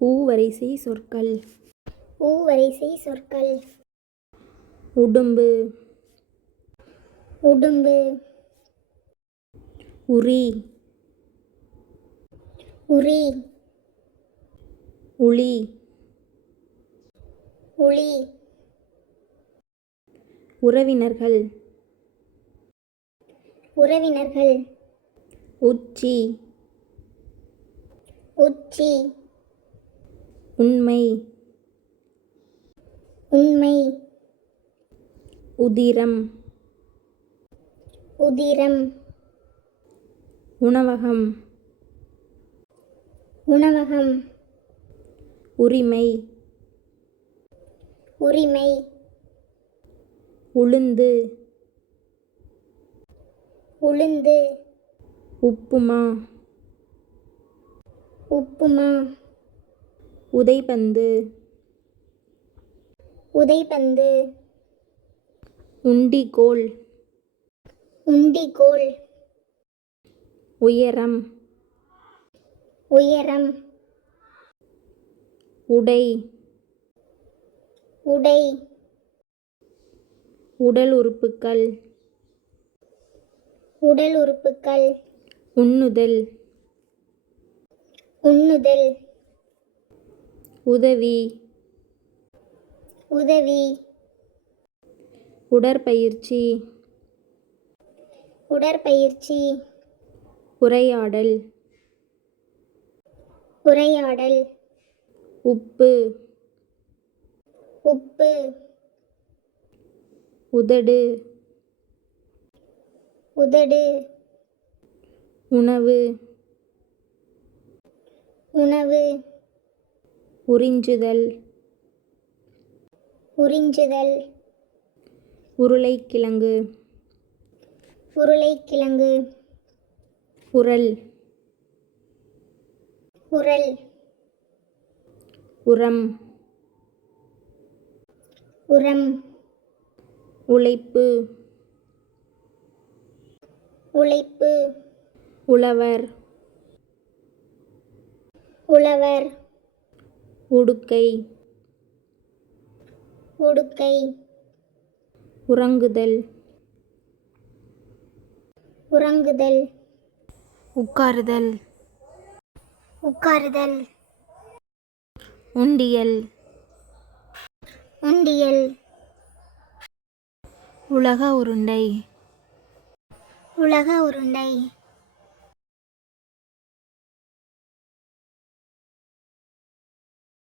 ஊவரிசை சொற்கள். ஊவரிசை சொற்கள். உடும்பு, உடும்பு, உரி, உரி, உளி, உளி, உறவினர்கள். உறவினர்கள். உச்சி, உச்சி, உண்மை, உண்மை, உதிரம், உதிரம், உணவகம், உணவகம், உரிமை, உரிமை, உளுந்து, உளுந்து, உப்புமா, உப்புமா, உதைபந்து, உதைபந்து, உண்டிகோல், உண்டிகோல், உயரம், உயரம், உடை, உடை, உடல் உறுப்புக்கள். உடல் உறுப்புக்கள். உண்ணுதல், உண்ணுதல், உதவி, உதவி, உடற்பயிற்சி, உடற்பயிற்சி, உரையாடல், உரையாடல், உப்பு, உப்பு, உதடு, உதடு, உணவு, உணவு, உறிஞ்சுதல், உறிஞ்சுதல், உருளைக்கிழங்கு, உருளைக்கிழங்கு, உரல், உரல், உரம், உரம், உழைப்பு, உழைப்பு, உழவர், உழவர், உடுக்கை, உடுக்கை, உறங்குதல், உறங்குதல், உட்காருதல், உட்காருதல், உண்டியல், உண்டியல், உலக உருண்டை. உலக உருண்டை.